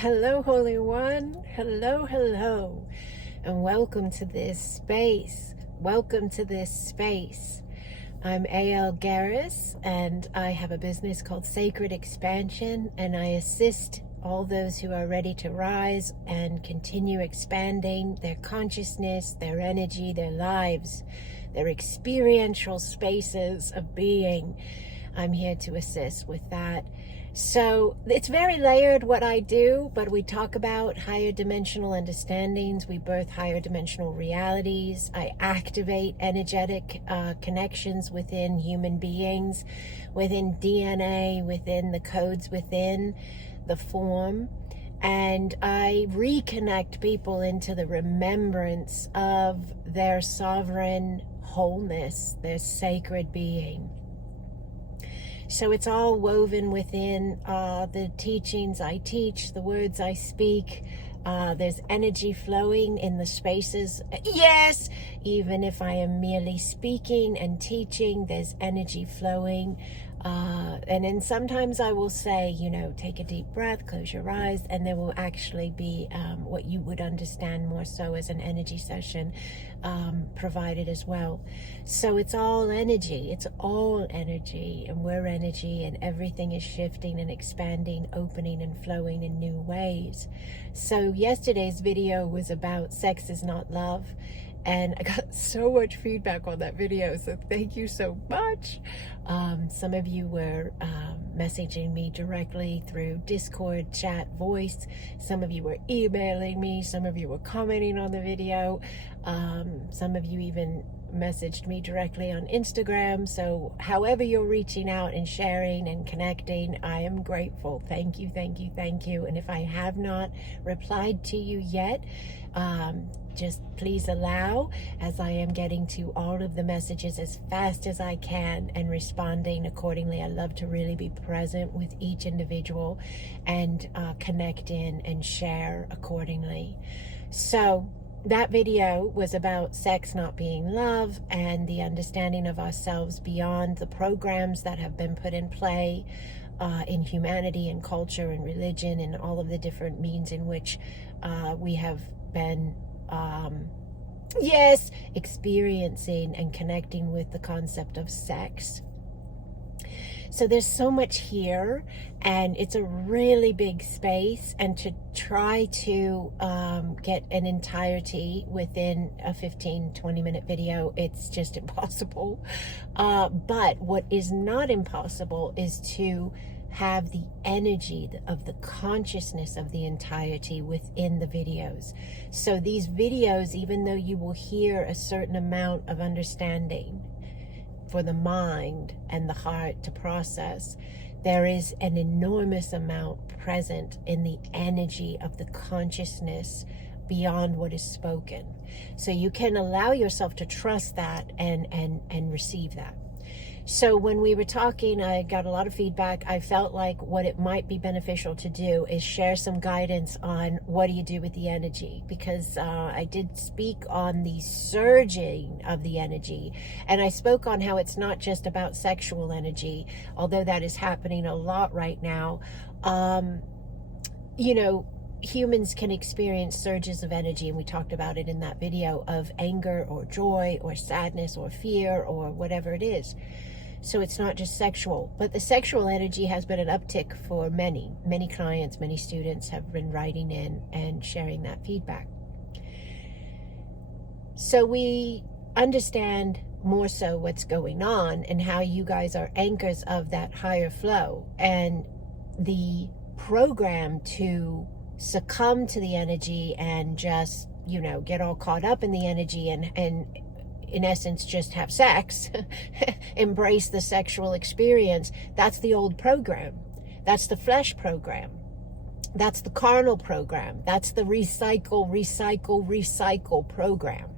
Hello, Holy One. Hello, hello. And welcome to this space. Welcome to this space. I'm A.L. Garris, and I have a business called Sacred Expansion, and I assist all those who are ready to rise and continue expanding their consciousness, their energy, their lives, their experiential spaces of being. I'm here to assist with that. So it's very layered what I do, but we talk about higher dimensional understandings. We birth higher dimensional realities. I activate energetic connections within human beings, within DNA, within the codes within the form. And I reconnect people into the remembrance of their sovereign wholeness, their sacred being. So it's all woven within the teachings I teach, the words I speak. There's energy flowing in the spaces. Yes, even if I am merely speaking and teaching, there's energy flowing. And then sometimes I will say, take a deep breath, close your eyes, and there will actually be what you would understand more so as an energy session provided as well. So it's all energy. It's all energy, and we're energy, and everything is shifting and expanding, opening and flowing in new ways. So yesterday's video was about sex is not love. And I got so much feedback on that video, so thank you so much. Some of you were messaging me directly through Discord, chat, voice. Some of you were emailing me. Some of you were commenting on the video. Some of you even messaged me directly on Instagram. So however you're reaching out and sharing and connecting, I am grateful. Thank you, thank you, thank you. And if I have not replied to you yet, just please allow, as I am getting to all of the messages as fast as I can and responding accordingly. I love to really be present with each individual and connect in and share accordingly. So that video was about sex not being love and the understanding of ourselves beyond the programs that have been put in play in humanity and culture and religion and all of the different means in which we have been experiencing and connecting with the concept of sex. So there's so much here, and it's a really big space, and to try to get an entirety within a 15-20 minute video, it's just impossible. But what is not impossible is to have the energy of the consciousness of the entirety within the videos. So these videos, even though you will hear a certain amount of understanding for the mind and the heart to process, there is an enormous amount present in the energy of the consciousness beyond what is spoken. So you can allow yourself to trust that and receive that. So when we were talking, I got a lot of feedback. I felt like what it might be beneficial to do is share some guidance on what do you do with the energy, because I did speak on the surging of the energy, and I spoke on how it's not just about sexual energy, although that is happening a lot right now. Humans can experience surges of energy, and we talked about it in that video, of anger or joy or sadness or fear or whatever it is. So it's not just sexual, but the sexual energy has been an uptick for many clients. Many students have been writing in and sharing that feedback. So we understand more so what's going on and how you guys are anchors of that higher flow, and the program to succumb to the energy and just, get all caught up in the energy and in essence just have sex, embrace the sexual experience. That's the old program. That's the flesh program. That's the carnal program. That's the recycle program.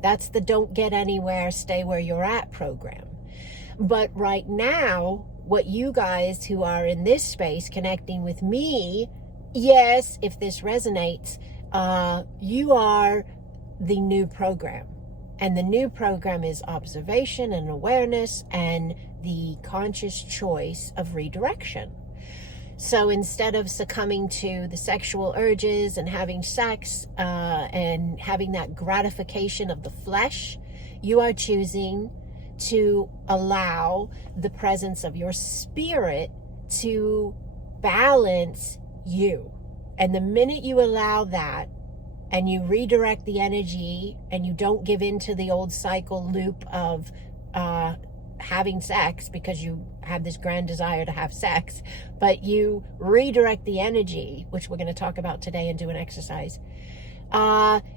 That's the don't get anywhere, stay where you're at program. But right now, what you guys who are in this space connecting with me, yes, if this resonates, you are the new program. And the new program is observation and awareness and the conscious choice of redirection. So instead of succumbing to the sexual urges and having sex and having that gratification of the flesh, you are choosing to allow the presence of your spirit to balance you. And the minute you allow that and you redirect the energy and you don't give in to the old cycle loop of having sex because you have this grand desire to have sex, but you redirect the energy, which we're going to talk about today and do an exercise,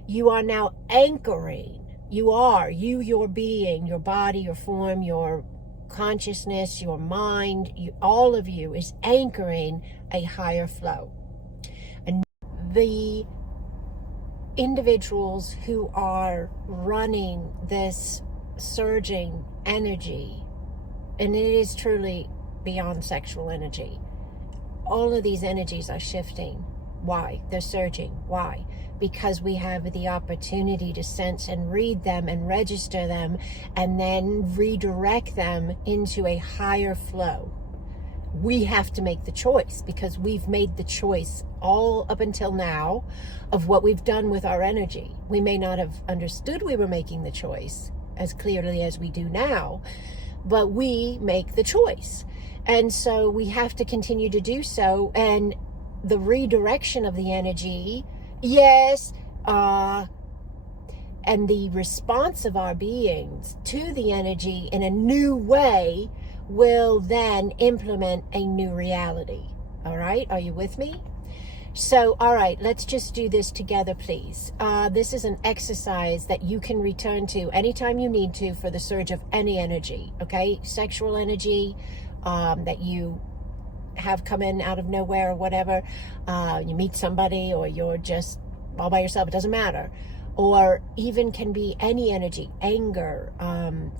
you are now anchoring. Your being, your body, your form, your consciousness, your mind, all of you is anchoring a higher flow. And the individuals who are running this surging energy, and it is truly beyond sexual energy, all of these energies are shifting. Why? They're surging. Why? Because we have the opportunity to sense and read them and register them and then redirect them into a higher flow. We have to make the choice, because we've made the choice all up until now of what we've done with our energy. We may not have understood we were making the choice as clearly as we do now, but we make the choice. And so we have to continue to do so. And the redirection of the energy, yes, and the response of our beings to the energy in a new way will then implement a new reality. All right, are you with me? So, all right, let's just do this together, please. This is an exercise that you can return to anytime you need to for the surge of any energy, okay? Sexual energy that you have come in out of nowhere or whatever. You meet somebody or you're just all by yourself, it doesn't matter. Or even can be any energy, anger,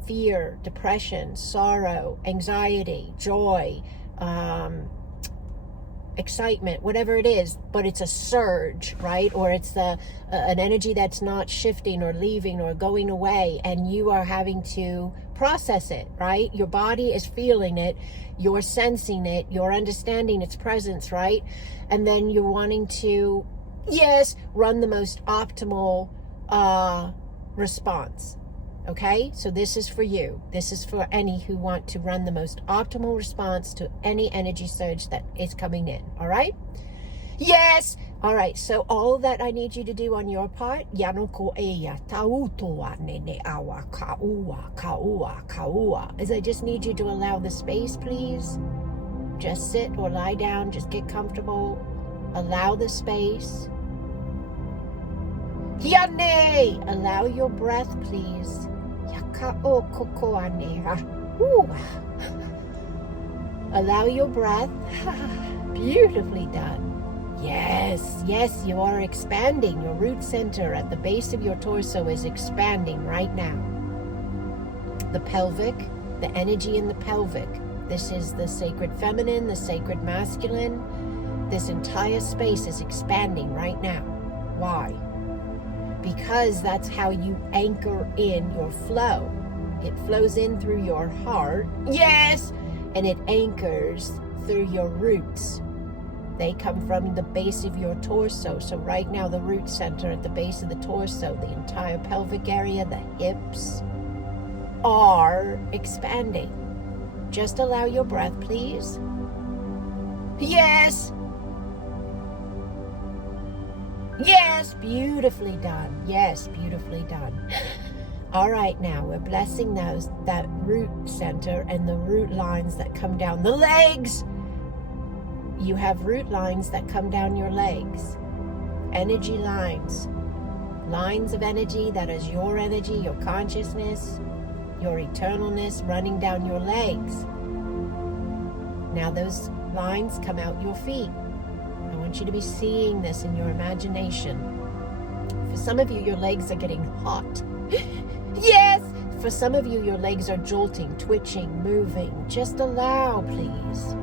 fear, depression, sorrow, anxiety, joy, excitement, whatever it is, but it's a surge, right? Or it's an energy that's not shifting or leaving or going away, and you are having to process it, right? Your body is feeling it, you're sensing it, you're understanding its presence, right? And then you're wanting to, yes, run the most optimal response. Okay, so this is for you. This is for any who want to run the most optimal response to any energy surge that is coming in. All right? Yes! All right, so all that I need you to do on your part, is I just need you to allow the space, please. Just sit or lie down, just get comfortable. Allow the space. Allow your breath, please. Allow your breath. Beautifully done. Yes, yes, you are expanding. Your root center at the base of your torso is expanding right now. The pelvic, the energy in the pelvic. This is the sacred feminine, the sacred masculine. This entire space is expanding right now. Why? Because that's how you anchor in your flow. It flows in through your heart, yes, and it anchors through your roots. They come from the base of your torso. So right now, the root center at the base of the torso, the entire pelvic area, the hips are expanding. Just allow your breath, please. Yes. Yes, beautifully done. Yes, beautifully done. All right, now we're blessing that root center and the root lines that come down the legs. You have root lines that come down your legs. Energy lines. Lines of energy that is your energy, your consciousness, your eternalness running down your legs. Now those lines come out your feet. I want you to be seeing this in your imagination. For some of you, your legs are getting hot. Yes! For some of you, your legs are jolting, twitching, moving. Just allow, please.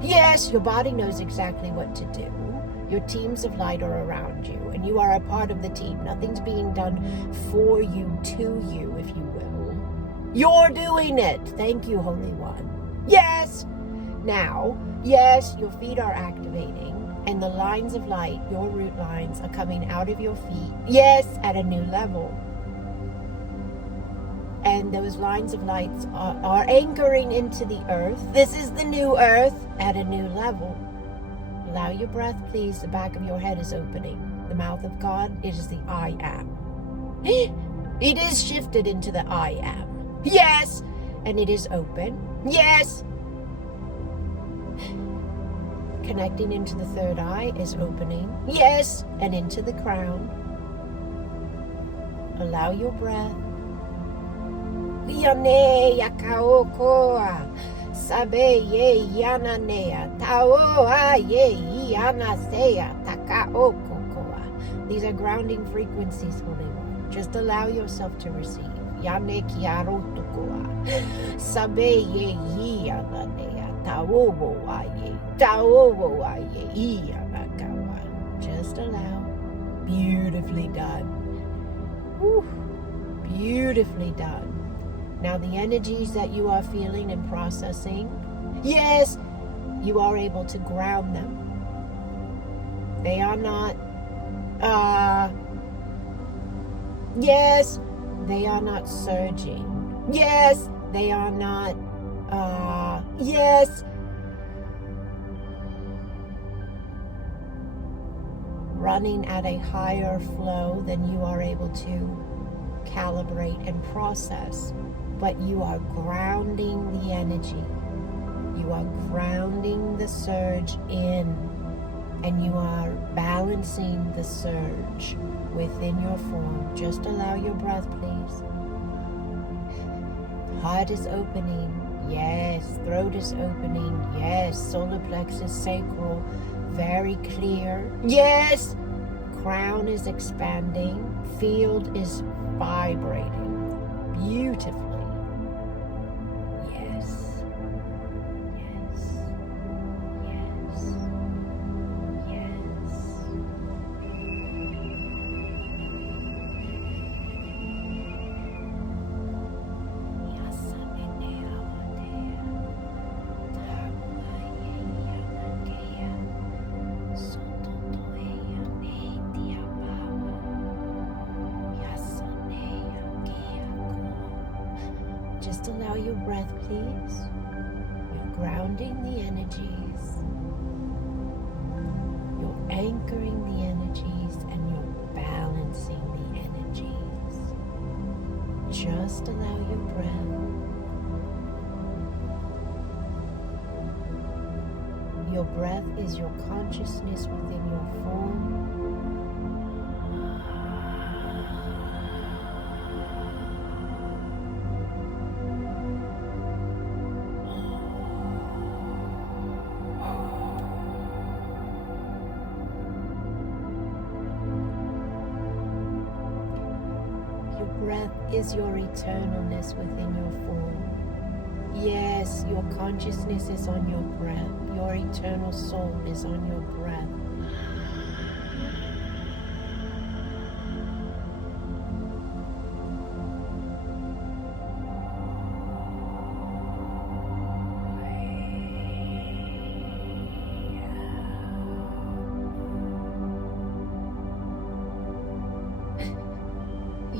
Yes, your body knows exactly what to do. Your teams of light are around you, and you are a part of the team. Nothing's being done for you, to you, if you will. You're doing it. Thank you, Holy One. Yes! Now, yes, your feet are activating, and the lines of light, your root lines, are coming out of your feet. Yes, at a new level. And those lines of light are anchoring into the earth. This is the new earth at a new level. Allow your breath, please. The back of your head is opening. The mouth of God, it is the I am. It is shifted into the I am. Yes, and it is open. Yes. Connecting into the third eye is opening. Yes, and into the crown. Allow your breath. Yane yakaokoa sabe ye yananea taoa ye yanasea takaokokoa. These are grounding frequencies, Holy One. Just allow yourself to receive. Yane kiarotokoa sabe ye yananea taoa ye taoa ye yanakawa. Just allow. Beautifully done. Whew. Beautifully done. Now the energies that you are feeling and processing, yes, you are able to ground them. They are not, yes, they are not surging. Yes, they are not, yes, running at a higher flow than you are able to calibrate and process. But you are grounding the energy. You are grounding the surge in, and you are balancing the surge within your form. Just allow your breath, please. Heart is opening. Yes. Throat is opening. Yes. Solar plexus sacral, very clear. Yes. Crown is expanding. Field is vibrating beautifully. Just allow your breath, please. You're grounding the energies. You're anchoring the energies, and you're balancing the energies. Just allow your breath. Your breath is your consciousness within your form. Breath is your eternalness within your form. Yes, your consciousness is on your breath. Your eternal soul is on your breath.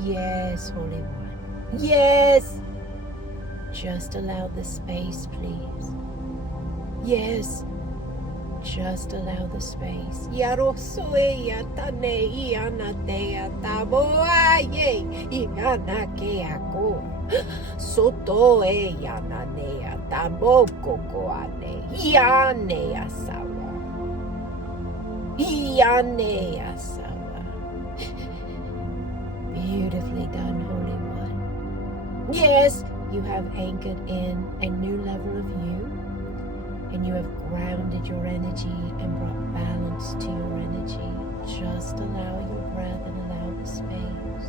Yes, Holy One. Yes. Just allow the space, please. Yes. Just allow the space. Yarosoeya tane ianatea taboaye ianakeako. Soto e yananea taboko koane. Ianea sawa. Ianea sawa. Beautifully done, Holy One. Yes, you have anchored in a new level of you, and you have grounded your energy and brought balance to your energy. Just allow your breath and allow the space.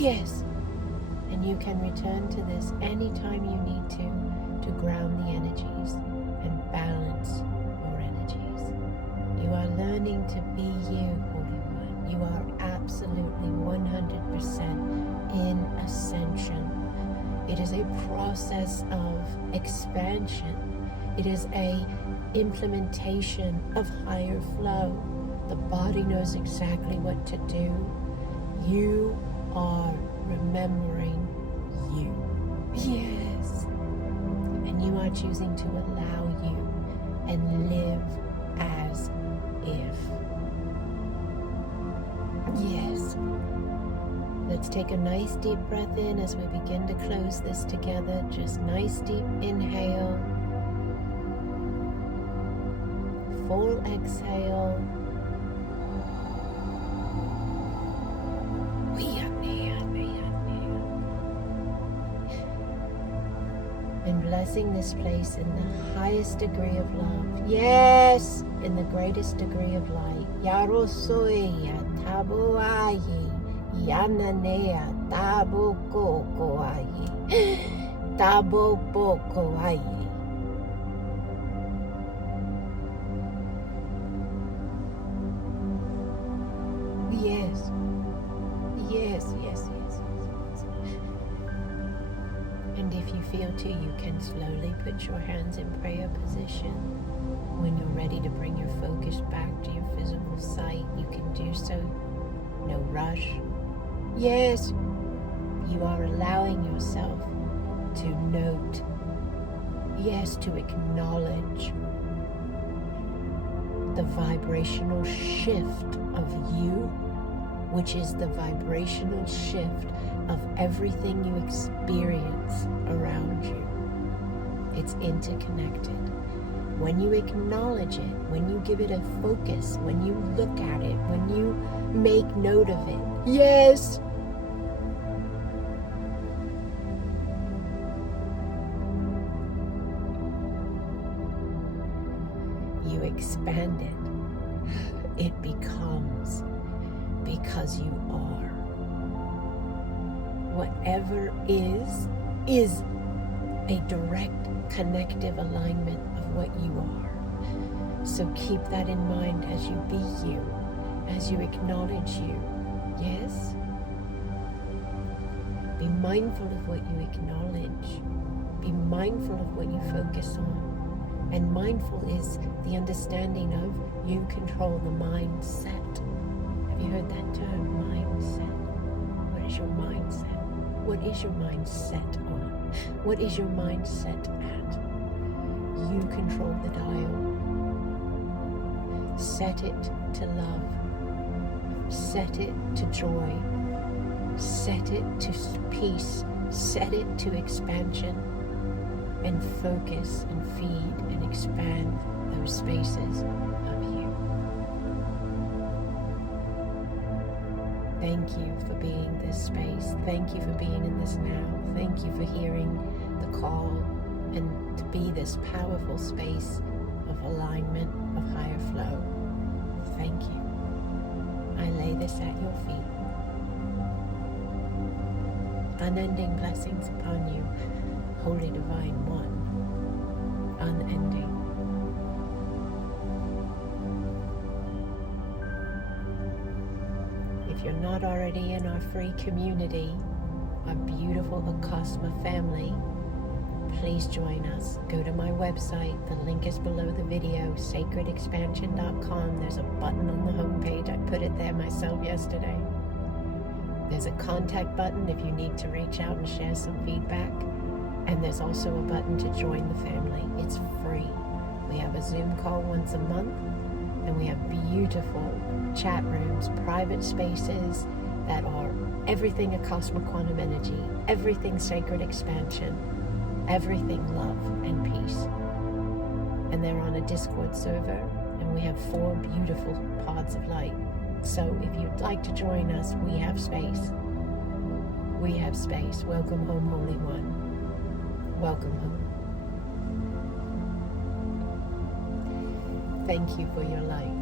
Yes, and you can return to this anytime you need to ground the energies and balance your energies. You are learning to be you, Holy One. You are absolutely 100% in ascension. It is a process of expansion. It is a implementation of higher flow. The body knows exactly what to do. You are remembering you. Yes. And you are choosing to allow you and live as if. Yes. Let's take a nice deep breath in as we begin to close this together. Just nice deep inhale. Full exhale. And blessing this place in the highest degree of love. Yes, in the greatest degree of light. Yarosoya tabuayi yananea tabokokoayi tabobokoayi. Yes. Yes, yes, yes, yes, yes. And if you feel to, you can slowly put your hands in prayer position. When you're ready to bring your focus back to your physical sight, you can do so. No rush. Yes, you are allowing yourself to note, yes, to acknowledge the vibrational shift of you, which is the vibrational shift of everything you experience around you. It's interconnected. When you acknowledge it, when you give it a focus, when you look at it, when you make note of it, yes, you expand it. It becomes, because you are. Whatever is a direct connective alignment of what you are. So keep that in mind as you be you, as you acknowledge you. Yes? Be mindful of what you acknowledge. Be mindful of what you focus on. And mindful is the understanding of you control the mindset. Have you heard that term, mindset? What is your mindset? What is your mindset on? What is your mindset at? You control the dial. Set it to love. Set it to joy. Set it to peace. Set it to expansion. And focus and feed and expand those spaces of you. Thank you for being this space. Thank you for being in this now. Thank you for hearing the call and to be this powerful space of alignment, of higher flow. Thank you. I lay this at your feet. Unending blessings upon you, Holy Divine One. Unending. If you're not already in our free community, our beautiful Acasma family, please join us. Go to my website. The link is below the video, sacredexpansion.com. There's a button on the homepage. I put it there myself yesterday. There's a contact button if you need to reach out and share some feedback. And there's also a button to join the family. It's free. We have a Zoom call once a month, and we have beautiful chat rooms, private spaces that are everything Acasma Quantum Energy, everything Sacred Expansion, everything love and peace. And they're on a Discord server, and we have 4 beautiful pods of light. So if you'd like to join us, we have space. We have space. Welcome home, Holy One. Welcome home. Thank you for your light.